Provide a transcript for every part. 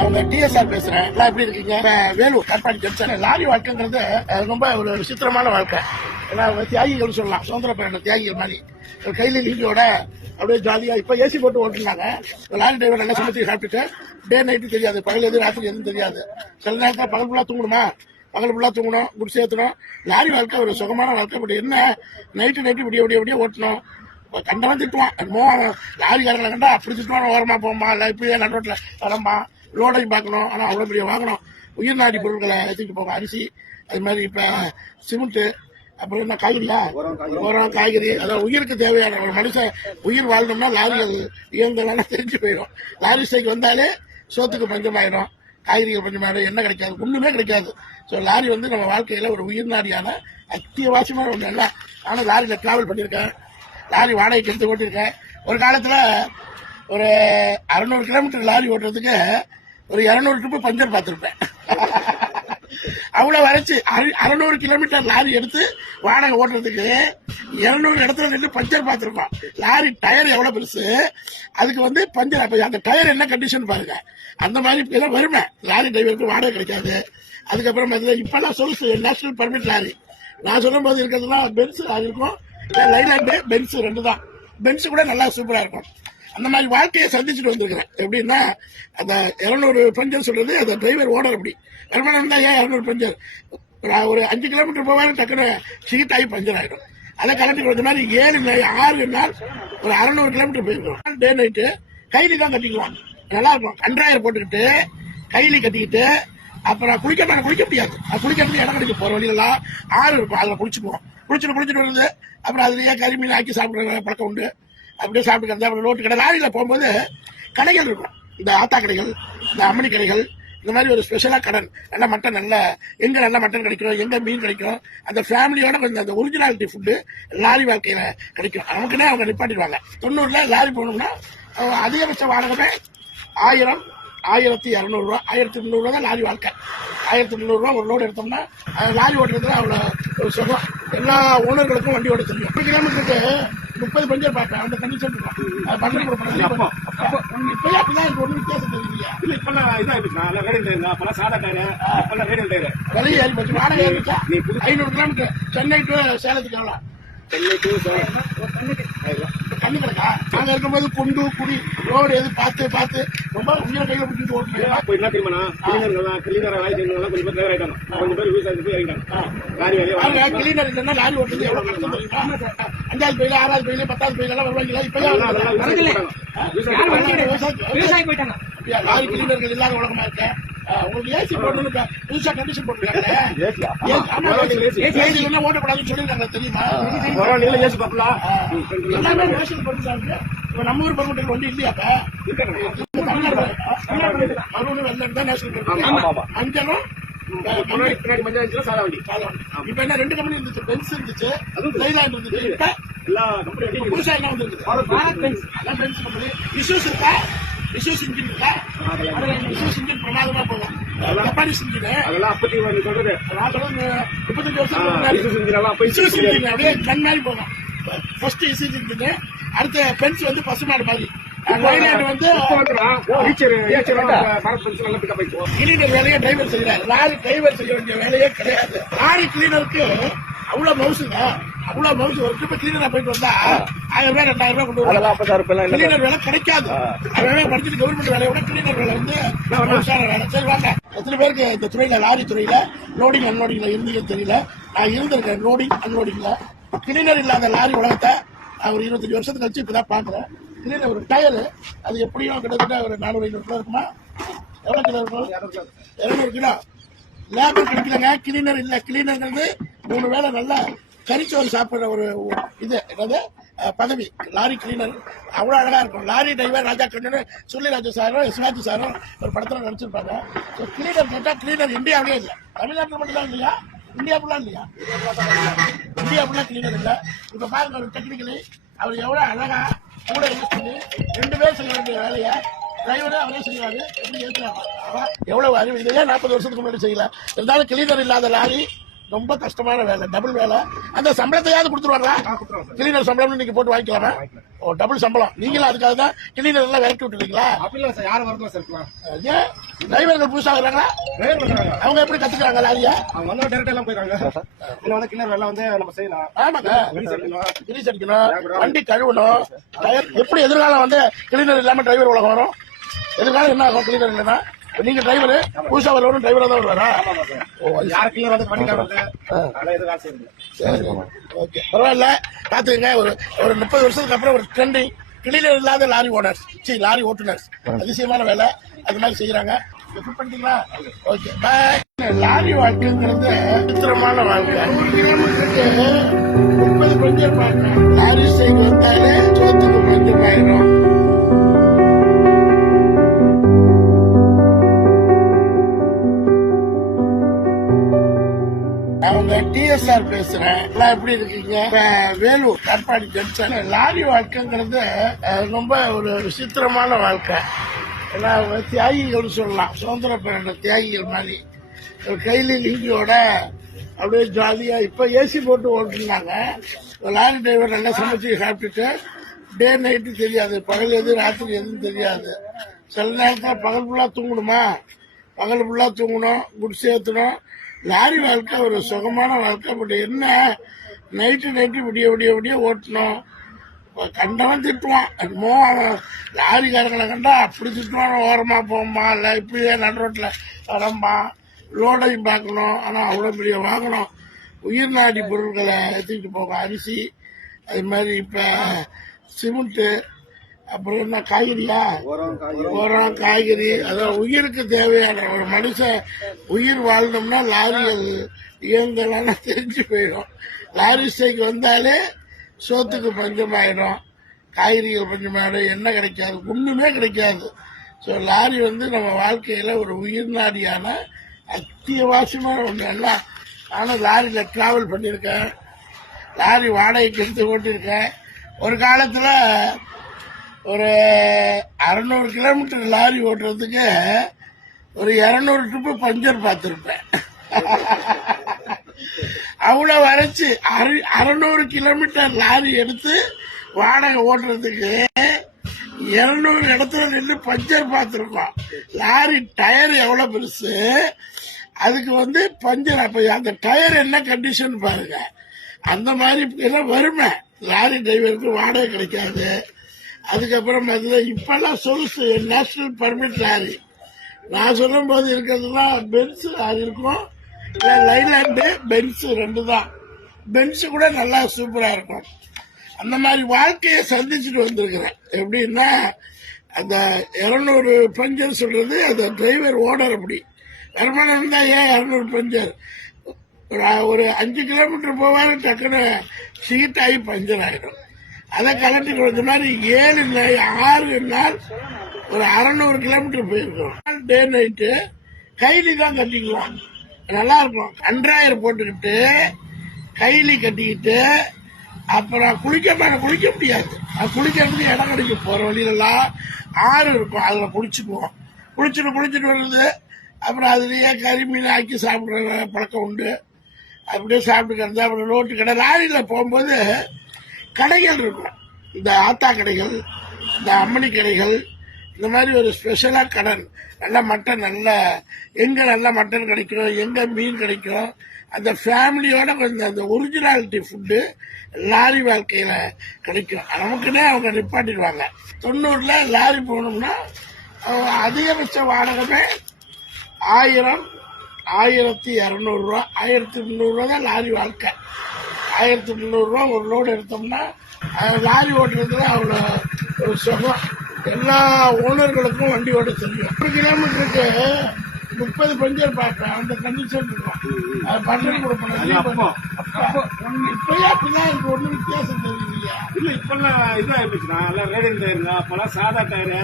அவங்க டிஎஸ்ஆர் பேசுறேன். எல்லாம் எப்படி இருக்கீங்க? வேலூர் கட்பாடி ஜங்ஷன். லாரி வாழ்க்கைங்கிறது ரொம்ப ஒரு விசித்திரமான வாழ்க்கை. ஏன்னா தியாகிகள் சொல்லலாம், சுதந்திர போராட்ட தியாகிகள் மாதிரி கையில லிங்கியோட அப்படியே ஜாலியா. இப்ப ஏசி போட்டு ஓட்டுனாங்க. லாரி டிரைவர் நல்லா சமைச்சு சாப்பிட்டுட்டு டே நைட்டு தெரியாது, பகல் எது ராத்திரி எதுவும் தெரியாது. சில நேரத்தில் பகல் ஃபுல்லா தூங்கணுமா, பகல் ஃபுல்லா தூங்கணும், குடிச்சு ஏற்றணும். லாரி வாழ்க்கை ஒரு சுகமான வாழ்க்கை. பட் என்ன நைட்டு விடிய விடிய விடிய ஓட்டணும். கண்டவன் திட்டுவான், லாரிக்காரங்களை கண்டா அப்படி திட்டுவான். ஓரமா போமா, இல்லை இப்படியே நடுரோட்டில் வரம்பா, லோடையும் பார்க்கணும். ஆனால் அவ்வளோ பெரிய வாங்கணும். உயிர் நாடி பொருட்களை எடுத்துட்டு போங்க, அரிசி, அது மாதிரி இப்போ சிமெண்ட்டு, அப்புறம் என்ன காய்கறியா, உரம், காய்கறி, அதாவது உயிருக்கு தேவையான ஒரு மனுஷன் உயிர் வாழணும்னா லாரிகள் இயங்கலாம் தெரிஞ்சு போயிடும். லாரி ஸ்ட்ரைக் வந்தாலே சோத்துக்கு பஞ்சமாயிடும், காய்கறிகள் பஞ்சமாயிடும், என்ன கிடைக்காது, ஒண்ணுமே கிடைக்காது. ஸோ லாரி வந்து நம்ம வாழ்க்கையில ஒரு உயிர் நாடியான அத்தியாவசியமான ஒன்று. இல்லை, நானும் லாரியில் டிராவல் பண்ணியிருக்கேன், லாரி வாடகைக்கு எடுத்து ஓட்டிருக்கேன். ஒரு காலத்தில் ஒரு 600 கிலோமீட்டர் லாரி ஓட்டுறதுக்கு ஒரு 200 ட்ரிப்பு பஞ்சர் பார்த்துருப்பேன். அவ்வளவு வரைச்சு 600 கிலோமீட்டர் லாரி எடுத்து வாடகை ஓட்டுறதுக்கு 200 இடத்துல நின்று பஞ்சர் பார்த்துருப்பான். லாரி டயர் எவ்வளவு பெருசு, அதுக்கு வந்து பஞ்சர். அப்ப அந்த டயர் என்ன கண்டிஷன் பாருங்க. அந்த மாதிரி வருமே லாரி டிரைவருக்கு வாடகை கிடைக்காது. அதுக்கப்புறம் இப்பெல்லாம் சொல்லுச்சு நேஷனல் பர்மிட் லாரி. நான் சொல்லும் போது இருக்கிறதுனா பென்ஸ் லாரி இருக்கும், லைலாண்டு பென்ஸ், 2 தான். பென்ஸ் கூட நல்லா சூப்பரா இருக்கும். அந்த மாதிரி வாழ்க்கையை சந்திச்சுட்டு வந்திருக்கிறேன். எப்படின்னா அந்த 200 பஞ்சர் சொல்றது அந்த டிரைவர் ஓனர் அப்படி வருமானம் தான். ஏன் 200 பஞ்சர், ஒரு 5 கிலோமீட்டர் போவாலும் டக்குனு சீட் ஆகி பஞ்சர் ஆகிடும். அதை கலட்டி கொடுத்த மாதிரி 6 நாள் ஒரு 600 கிலோமீட்டர் போயிருக்கோம். டே நைட்டு கைலி தான் கட்டிக்குவோம், நல்லா இருக்கும். கன்றாயர் போட்டுக்கிட்டு கைலி கட்டிக்கிட்டு அப்புறம் குளிக்க முடியாது. குளிக்கிறதுக்கு இடம் கிடைக்கும். போற வழியெல்லாம் ஆறு இருக்கும், அதில் குளிச்சுட்டு வருது. அப்புறம் அதுலயே கறிமீன் ஆக்கி சாப்பிடுற பழக்கம் உண்டு. அப்படியே சாப்பிட்டு அப்புறம் ரோட்டு கடை லாரியில போகும்போது கடைகள் இருக்கும். இந்த ஆத்தா கடைகள், இந்த அம்மணி கடைகள், இந்த மாதிரி ஒரு ஸ்பெஷலா கடன் நல்ல மட்டன், எங்க நல்ல மட்டன் கிடைக்கும், எங்க மீன் கிடைக்கும், அந்த ஃபேமிலியோட கொஞ்சம் அந்த ஒரிஜினாலிட்டி ஃபுட்டு லாரி வாழ்க்கையில கிடைக்கும். நமக்குன்னே அவங்க நிப்பாட்டிடுவாங்க. 90ல லாரி போகணும்னா அதிகபட்ச வாடகமே 1000, 1200 ரூபா, 1300 ரூபா தான் லாரி வாழ்க்கை. 1300 ரூபா ஒரு லோடு எடுத்தோம்னா லாரி ஓட்டுறதுல அவ்வளவு ஒரு சுகம். எல்லா ஓனர்களுக்கும் வண்டி ஓட்ட தெரியும். 1 கிலோமீட்டருக்கு 30 பஞ்சர் பார்ப்பேன். அந்த கண்டிஷன் இருக்கும். பண்ணி கொடுப்பேன். இப்பயே அப்படிதான் எனக்கு ஒன்றும் வித்தியாசம் தெரியலையா? இல்ல இப்பெல்லாம் இதான் இருக்கு, ரேடியல் டயர், அப்பெல்லாம் சாதா டயர், இப்பெல்லாம் ரேடியல் டயர். விலையை ஏறி போச்சு. வாடகை ஏறிச்சா 500 கிலோமீட்டர். சென்னை டு சேலத்துக்கு எவ்வளோ? சென்னை டு சேலம் கண்ணு கிடக்கா? நாங்க இருக்கும்போது குண்டு குடி ரோடு எது பார்த்து ரொம்ப உயிரை கையில பிடிச்சிட்டு ஓட்டுறோம். இப்போ என்ன தெரியுமா, கிளீனர் ஆயிடுச்சு, கொஞ்சம் பேர் டிரைவர் ஆயிட்டாங்க, கொஞ்சம் பேர் விவசாயத்துக்கு போய் இறங்கிட்டாங்க. லாரி வேலையை கிளீனர் இல்லைன்னா லாரி ஓட்டுறது எவ்வளவு கஷ்டம் தெரியுமா? 5வது பையில, 6வது பையில, 10வது பையில எல்லாம் வருவாங்களா? விவசாயம் போயிட்டாங்க. லாரி கிளீனர்கள் இல்லாத உலகமா இருக்க. உங்களுக்கு ஏசி போடணும், புதுசா கண்டிஷன் போட்டுருக்காங்க. ஓட்டக்கூடாதுன்னு சொல்லிருக்காங்க தெரியுமா? எல்லாமே நேஷனல் பர்மிட். இப்ப நம்ம ஊர் பர்மிட் வண்டி இல்லையாப்ப? மறுபடியும் வெள்ளம் தான் நேஷனல் பர்மிட். அஞ்சலும் இப்ப என்ன 2 கம்பெனி இருந்துச்சு, பென்ஸ் இருந்துச்சு, லைலாண்ட் இருந்துச்சு. இப்ப புதுசா என்ன வந்துருக்கு? Benz company. இஷ்யூஸ் இருக்கா? இஷ்யூஸ் இன்ஜின் இருக்கா? இஷ்யூஸ் இன்ஜின் பிரமாதமா போகும். ஜப்பானீஸ் இன்ஜின் அதெல்லாம் 35 வருஷம் இஷ்யூஸ் இன்ஜின் அப்படியே கண் மாதிரி போகும். ஃபர்ஸ்ட் இஷ்யூஸ் இன்ஜின், அடுத்த பென்ஸ் வந்து பசுமாடு மாதிரி. லைலாண்ட் வந்து கிளீனர் வேலையை டிரைவர் செய்யறாரு. லாரி டிரைவர் செய்ய வேண்டிய வேலையே கிடையாது. லாரி கிளீனருக்கு அவ்வளவு மவுசுங்க, அவ்வளவு மவுசு. ஒரு ட்ரிப் கிளீனரா போயிட்டு வந்தா 1000 ரூபாய் 2000 ரூபாய் கொண்டு வருவாங்க. கிளீனர் வேலை கிடைக்காது. அதனால படிச்சுட்டு கவர்மெண்ட் வேலையை விட கிளீனர் வேலை வந்து மவுசான வேலை. சரி வாங்க, எத்தனை பேருக்கு இந்த துறையில, லாரி துறையில லோடிங் அன்லோடிங்ல இருந்தீங்கன்னு தெரியல. நான் இருந்திருக்கேன் லோடிங் அன்லோடிங்ல. கிளீனர் இல்லாத லாரி உலகத்தை ஒரு 25 வருஷத்துக்கு கழிச்சு இப்பதான் பாக்குறேன். கிளீனர் ஒரு டயரு அது எப்படியும் கிட்டத்தட்ட ஒரு 400-500 கிலோ இருக்குமா? எவ்வளவு கிலோ இருக்கும்? 200 கிலோ. லேபர் கிடைக்கலங்க, கிளீனர் இல்ல. கிளீனர்ங்கிறது 3 வேளை நல்லா கறிச்சோறு சாப்பிடுற ஒரு இது என்னது பதவி. லாரி கிளீனர் அவ்வளவு அழகா இருக்கும். லாரி டிரைவர் ராஜா கண்ணு, சுள்ளிராஜு சாரும், சிவாஜி சாரும் ஒரு படத்துல நடிச்சிருப்பாங்க. கிளீனர் கேட்டா கிளீனர் இந்தியாவிலே இல்லை, தமிழ்நாட்டில் மட்டும் தான் இல்லையா? இந்தியா ஃபுல்லா இல்லையா? இந்தியா ஃபுல்லா கிளீனர் இல்ல. இப்ப பாருங்க ஒரு டெக்னிக்கலி அவர் எவ்வளவு அழகா கூட யூஸ் பண்ணி 2 பேர் செய்ய வேண்டிய வேலையை டிரைவரே அவரே செய்வாரு. எப்படி ஏற்றுறாங்க? எவ்வளவு அறிவு! இதையே 40 வருஷத்துக்கு முன்னாடி செய்யல. இருந்தாலும் கிளீனர் இல்லாத லாரி ரொம்ப கஷ்டமான வேலை, டபுள் வேலை. அந்த சம்பளத்தையாவது கொடுத்துருவாங்களா? கிளீனர் சம்பளம் நீங்க போட்டு வாங்கிக்கலாமா? ஓ, டபுள் சம்பளம். நீங்களும் அதுக்காக தான் கிளீனர் எல்லாம் விரட்டி விட்டுருக்கீங்களா? அப்படிலாம் சார் யாரும் வரதுல சார். ஏன் டிரைவர்கள் புதுசா வர்றாங்களா? அவங்க எப்படி கத்துக்கிறாங்க லாரியா? அவங்க வந்து டேரக்டா எல்லாம் போயிடுறாங்க. இதுல வந்து கிளீனர் வேலை வந்து நம்ம செய்யலாம். ஆமாங்க, கிரீஸ் அடிக்கணும், வண்டி கழுவணும், டயர். எப்படி எதிர்காலம் வந்து கிளீனர் இல்லாம டிரைவர் உலகம் வரும்? எதிர்காலம் என்ன ஆகும் கிளீனர் இல்லைன்னா? நீங்க டிரைவர் புதுசா வரவரும் டிரைவரா தான் வருவாரா? யார் கிளீனர் வந்து பண்ணிக்காம அதெல்லாம் எதுவும் காசு இல்லை. சரி, ஓகே, பரவாயில்ல. பாத்துக்கங்க, ஒரு 30 வருஷத்துக்கு அப்புறம் ஒரு ட்ரெண்டிங் கிளீனர் இல்லாத லாரி ஓனர்ஸ், லாரி ஓட்டுநர்ஸ். அதிசயமான வேலை, அது மாதிரி செய்யறாங்க. பண்ணிட்டீங்களா? ஓகே, பாய். லாரி வாழ்க்கைங்கிறது விசித்திரமான வாழ்க்கை. 30 பஞ்சர் பார்க்க லாரி ஸ்ட்ரைக் வந்தாலே சோத்துக்கு பஞ்சம் ஆயிடும். அவங்க டிஎஸ்ஆர் பேசுறேன். எல்லாம் எப்படி இருக்கீங்க? வேலூர் கற்பாடி ஜங்ஷன். லாரி வாழ்க்கைங்கிறது ரொம்ப ஒரு விசித்திரமான வாழ்க்கை. எல்லாம் அவங்க தியாகிகள் சொல்லலாம், சுதந்திர போராட்ட தியாகிகள் மாதிரி. கையில லிங்கியோட அப்படியே ஜாலியா. இப்ப ஏசி போட்டு ஓட்டுனாங்க. லாரி டிரைவர் நல்லா சமைச்சு சாப்பிட்டுட்டு டே நைட்டு தெரியாது, பகல் எது ராத்திரி எதுவும் தெரியாது. சில நேரத்தில் பகல் ஃபுல்லா தூங்கணுமா, பகல் ஃபுல்லா தூங்கணும், குடிசை ஏற்றணும். லாரி வாழ்க்கை ஒரு சுகமான வாழ்க்கை. பட் என்ன, நைட்டு விடிய விடிய விடிய ஓட்டணும். கண்டவன் திட்டுவான். என்னமோ லாரிக்காரங்களை கண்டா அப்படி திட்டுவான், ஓரமா போகுமா, இல்லை இப்படியே நடு ரோட்டில் கடம்பா. லோடையும் பார்க்கணும், ஆனால் அவ்வளோ பெரிய வாங்கணும். உயிர் நாடி பொருட்களை எடுத்துக்கிட்டு போகும், அரிசி, அது மாதிரி இப்போ சிமெண்ட்டு, அப்புறம் என்ன காய்கறியா, உரம், காய்கறி. அதான் உயிருக்கு தேவையான ஒரு மனுஷன் உயிர் வாழணும்னா லாரிகள் இயங்கலாம் தெரிஞ்சு போயிடும். லாரி ஸ்ட்ரைக் வந்தாலே சோத்துக்கு பஞ்சமாயிடும், காய்கறிகள் பஞ்சமாயிடும், எண்ணெய் கிடைக்காது, ஒண்ணுமே கிடைக்காது. ஸோ லாரி வந்து நம்ம வாழ்க்கையில ஒரு உயிர் நாடியான அத்தியாவசியமான ஒன்று. எல்லாம் நானும் லாரியில் டிராவல் பண்ணியிருக்கேன், லாரி வாடகைக்கு எடுத்து ஓட்டியிருக்கேன். ஒரு காலத்தில் ஒரு 600 கிலோமீட்டர் லாரி ஓட்டுறதுக்கு ஒரு 200 ட்ரிப்பு பஞ்சர் பார்த்துருப்பேன். அவ்வளோ வரைச்சு 600 கிலோமீட்டர் லாரி எடுத்து வாடகை ஓட்டுறதுக்கு 200 இடத்துல நின்று பஞ்சர் பார்த்துருக்கோம். லாரி டயர் எவ்வளோ பெருசு, அதுக்கு வந்து பஞ்சர். அப்போ அந்த டயர் என்ன கண்டிஷன் பாருங்க. அந்த மாதிரி எல்லாம் வருமே. லாரி டிரைவருக்கு வாடகை கிடைக்காது. அதுக்கப்புறம் இப்பெல்லாம் சொலுசு நேஷனல் பர்மிட் லாரி. நான் சொல்லும் போது இருக்கிறதுலாம் பென்ஸ் அது இருக்கும், லைலாண்டு பென்ஸ் 2 தான். பென்ஸ் கூட நல்லா சூப்பரா இருக்கும். அந்த மாதிரி வாழ்க்கையை சந்திச்சுட்டு வந்திருக்கிறேன். எப்படின்னா, அந்த 200 பஞ்சர் சொல்றது அந்த டிரைவர் ஓனர். அப்படி வருமானம் இருந்தா ஏன் 200 பஞ்சர்? ஒரு 5 கிலோமீட்டர் போவாரு, டக்குன்னு சீட் ஆகி பஞ்சர் ஆயிடும். அதை கலட்டி கொடுத்த மாதிரி 6 நாள் ஒரு 600 கிலோமீட்டர் போயிருக்கோம். டே நைட்டு கைலி தான் கட்டிக்குவோம், நல்லா இருக்கும். கன்றாயர் போட்டுக்கிட்டு கைலி கட்டிக்கிட்டு, அப்புறம் குளிக்க முடியாது. குளிக்கிறதுக்கு இடம் கிடைக்கும். போற வழியிலலாம் ஆறு இருக்கும், அதுல குளிச்சுக்குவோம். குளிச்சுட்டு வருது. அப்புறம் அதுலயே கறி மீன் ஆக்கி சாப்பிடுற பழக்கம் உண்டு. அப்படியே சாப்பிட்டுக்கிறது. அப்புறம் ரோட்டு கடை, லாரியில போகும்போது கடைகள் இருக்கும். இந்த ஆத்தா கடைகள், இந்த அம்மணி கடைகள், இந்த மாதிரி ஒரு ஸ்பெஷலா கடன். நல்ல மட்டன், எங்க நல்ல மட்டன் கிடைக்கும், எங்க மீன் கிடைக்கும், அந்த ஃபேமிலியோட கொஞ்சம் அந்த ஒரிஜினாலிட்டி ஃபுட்டு லாரி வாழ்க்கையில கிடைக்கும். நமக்குன்னே அவங்க நிப்பாட்டிடுவாங்க. 90ல் லாரி போகணும்னா அதிகபட்ச வாடகமே 1000, 1200 ரூபா, 1300 ரூபா தான் லாரி வாழ்க்கை. 1300 ரூபா ஒரு லோடு எடுத்தோம்னா லாரி ஓட்டுறதுல அவ்வளோ ஒரு சுகம். எல்லா ஓனர்களுக்கும் வண்டி ஓட்ட தெரியும். 1 கிலோமீட்டருக்கு 30 பஞ்சர் பார்ப்பேன். அந்த கண்டிஷன் இருக்கும். அது பஞ்சர் கொடுப்போம். இப்பயே அப்படிதான் இருக்கு, ஒன்றும் வித்தியாசம் தெரியலையா? இல்ல இப்பெல்லாம் இதான் இருந்துச்சுன்னா எல்லாம் ரேடியல் டயருங்க. அப்பெல்லாம் சாதா டயரு,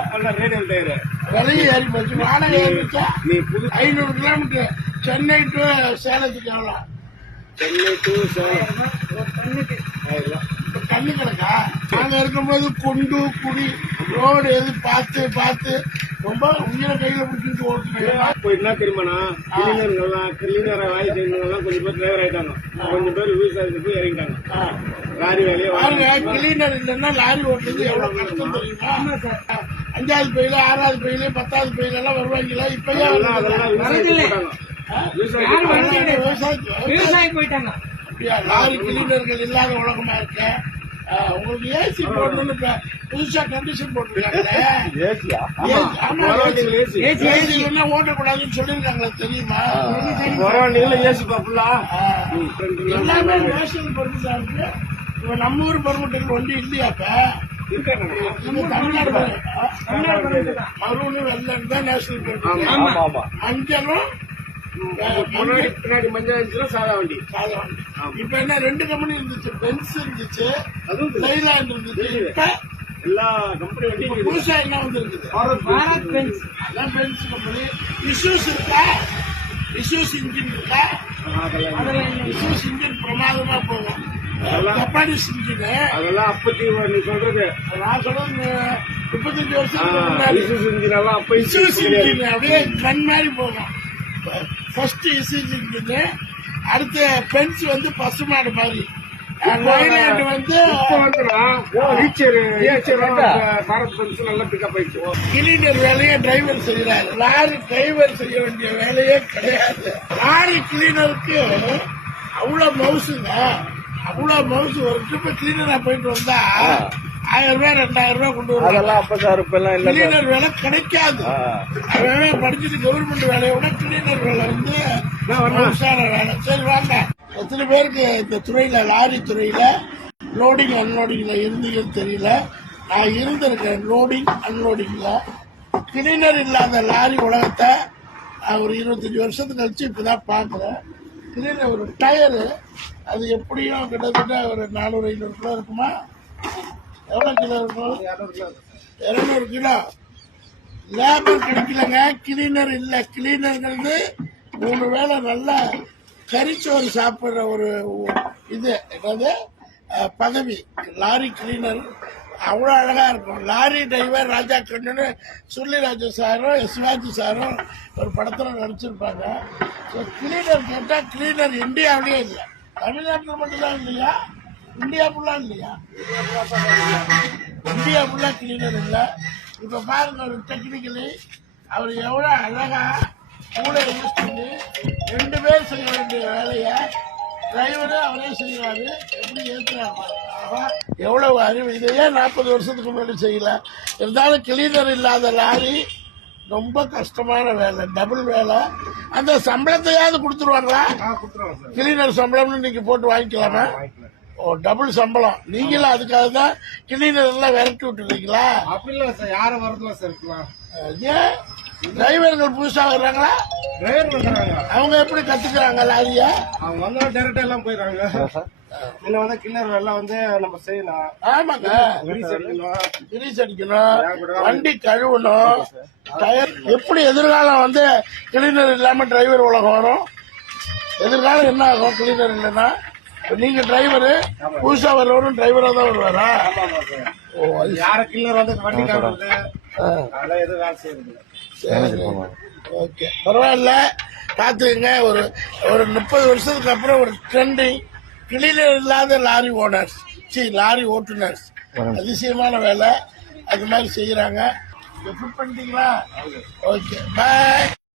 இப்பெல்லாம் ரேடியல் டயரு. விலையை ஏறி போச்சு, வாடகை ஏறிச்சா. நீ 500 கிலோமீட்டர் சென்னை டு சேலத்துக்கு எவ்வளோ? சென்னை டு சேலம் கண்ணு கிடக்கா? நாங்க இருக்கும்போது கொண்டு குடி ரோடு எது பார்த்து பார்த்து ரொம்ப உயிரை கையில பிடிச்சிட்டு ஓட்டுறீங்க. இப்போ என்ன தெரியுமாண்ணா, கிளீனரை வேலை செய்யறவங்கலாம் கொஞ்சம் பேர் டிரைவர் ஆயிட்டாங்க, கொஞ்சம் பேர் விவசாயத்துக்கு இறங்கிட்டாங்க. லாரி வேலையை கிளீனர் இல்லைன்னா லாரி ஓட்டுறது எவ்வளவு கஷ்டம் தெரியுமா? 5வது பையில 6வது பையில 10வது பையில எல்லாம் வருவாங்களா? இப்பயே அதெல்லாம் விவசாயம் போயிட்டாங்க. அப்படியா? லாரி கிளீனர்கள் இல்லாத உலகமா இருக்க. உங்களுக்கு ஏசி போடணும்னு இப்ப புதுசா கண்டிஷன் போட்டுருக்காங்களே. ஏசி இல்லைன்னா ஓட்டக்கூடாதுன்னு சொல்லியிருக்காங்களா தெரியுமா? ஏசி பாப்புலா எல்லாமே நேஷனல் பர்மிட்டா இருக்கு. இப்ப நம்ம ஊர் பர்மிட்டுக்கு வண்டி இல்லையாப்ப? தமிழ்நாடு மருவனு வெள்ளம் தான் நேஷனல் பர்மிட். மஞ்சளும் பின்னாடி மஞ்சள் இருந்துச்சுன்னா சாதா வண்டி. இப்ப என்ன 2 கம்பெனி இருந்துச்சு, பென்ஸ் இருந்துச்சு, லைலாண்ட் இருந்துச்சு. இப்ப எல்லா கம்பெனி வண்டியும் புதுசா என்ன வந்துருக்குது? பாரத் பென்ஸ். அதான் பென்ஸ் கம்பெனி. இஷ்யூஸ் இருக்கா? இஷ்யூஸ் இன்ஜின் இருக்கா? இஷ்யூஸ் இன்ஜின் பிரமாதமா போகும். ஜப்பானீஸ் இன்ஜின் அதெல்லாம் அப்பத்தி நீ சொல்றது, நான் சொல்றது 35 வருஷத்துக்கு முன்னாடி. இன்ஜின் எல்லாம் அப்ப இஷ்யூஸ் இன்ஜின் அப்படியே கண் மாதிரி போகும். ஃபர்ஸ்ட் இஷ்யூஸ் இன்ஜின், அடுத்த பென்ஸ் வந்து பசுமாடு மாதிரி, லைலாண்ட் வந்து பாரத் பென்ஸ் நல்லா பிக்கப் ஆயிடுச்சு. கிளீனர் வேலையை டிரைவர் செய்யறாரு. லாரி டிரைவர் செய்ய வேண்டிய வேலையே கிடையாது. லாரி கிளீனருக்கு அவ்வளவு மவுசுங்க, அவ்வளவு மவுசு. ஒரு ட்ரிப் கிளீனரா போயிட்டு வந்தா 1000 ரூபாய் 2000 ரூபாய் கொண்டு வருவாங்க. கிளீனர் வேலை கிடைக்காது. வேலையை படிச்சுட்டு கவர்மெண்ட் வேலையை விட கிளீனர் வேலை வந்து மவுசான வேலை. சரி வாங்க, எத்தனை பேருக்கு இந்த துறையில, லாரி துறையில லோடிங் அன்லோடிங்ல இருந்தீங்கன்னு தெரியல. நான் இருந்திருக்கேன் லோடிங் அன்லோடிங்ல. கிளீனர் இல்லாத லாரி உலகத்தை நான் ஒரு 25 வருஷத்துக்கு கழிச்சு இப்பதான் பாக்குறேன். கிளீனர் ஒரு டயரு அது எப்படியும் கிட்டத்தட்ட ஒரு 400-500 கிலோ இருக்குமா? எவ்வளவு கிலோ இருக்கும்? 200 கிலோ. லேபர் கிடைக்கலங்க, கிளீனர் இல்ல. கிளீனர்ங்கிறது 3 வேளை நல்லா கறிச்சோறு சாப்பிடுற ஒரு இது என்னது பதவி. லாரி கிளீனர் அவ்வளோ அழகா இருக்கும். லாரி டிரைவர் ராஜா கண்ணனு சுருளிராஜா சாரும் சிவாஜி சாரும் ஒரு படத்துல நடிச்சிருப்பாங்க. ஸோ கிளீனர் கேட்டா கிளீனர் இந்தியாவிலேயே இல்லை, தமிழ்நாட்டில் மட்டும்தான் இல்லையா? இந்தியா ஃபுல்லா இல்லையா? இந்தியா ஃபுல்லா கிளீனர் இல்லை. இப்ப பாருங்க, ஒரு டெக்னிக்கலி அவர் எவ்வளவு அழகா கூட யூஸ் பண்ணி 2 பேர் செய்ய வேண்டிய வேலையை டிரைவரு அவரே செய்யறாரு. எப்படி ஏற்றுறாங்க? எவ்வளவு அறிவு! இதையே 40 வருஷத்துக்கு முன்னாடி செய்யல. இருந்தாலும் கிளீனர் இல்லாத லாரி ரொம்ப கஷ்டமான வேலை, டபுள் வேலை. அந்த சம்பளத்தையாவது கொடுத்துருவாங்களா? கிளீனர் சம்பளம்னு நீங்க போட்டு வாங்கிக்கலாமா? ஓ, டபுள் சம்பளம். நீங்களும் அதுக்காக தான் கிளீனர் எல்லாம் விரட்டி விட்டுருக்கீங்களா? அப்படி இல்ல சார், யாரும் வரதுல சார் இருக்கலாம். ஏன் டிரைவர்கள் புதுசா வர்றாங்களா? டிரைவர் பண்றாங்க, அவங்க எப்படி கத்துக்கிறாங்க லாரிய? அவங்க வந்து டைரக்டா எல்லாம் போயிடுறாங்க. இதுல வந்து கிளீனர் எல்லாம் வந்து நம்ம செய்யலாம். ஆமாங்க, கிரீஸ் அடிக்கணும், வண்டி கழுவணும், டயர். எப்படி எதிர்காலம் வந்து கிளீனர் இல்லாம டிரைவர் உலகம் வரும்? எதிர்காலம் என்ன ஆகும் கிளீனர் இல்லைன்னா? நீங்க டிரைவரு, புதுசா வர்றவரும் டிரைவரா தான் வருவாரா? ஓ, அது யார கிளீனர் வந்து வண்டி காட்டுறது அதெல்லாம் எதுவும் வேலை செய்யறது. ஓகே, பரவாயில்ல. பாத்துக்கங்க, ஒரு 30 வருஷத்துக்கு அப்புறம் ஒரு ட்ரெண்டிங் கிளீனர் இல்லாத லாரி ஓனர்ஸ், லாரி ஓட்டுநர்ஸ். அதிசயமான வேலை, அது மாதிரி செய்யறாங்க. பண்ணிட்டீங்களா? ஓகே, பாய்.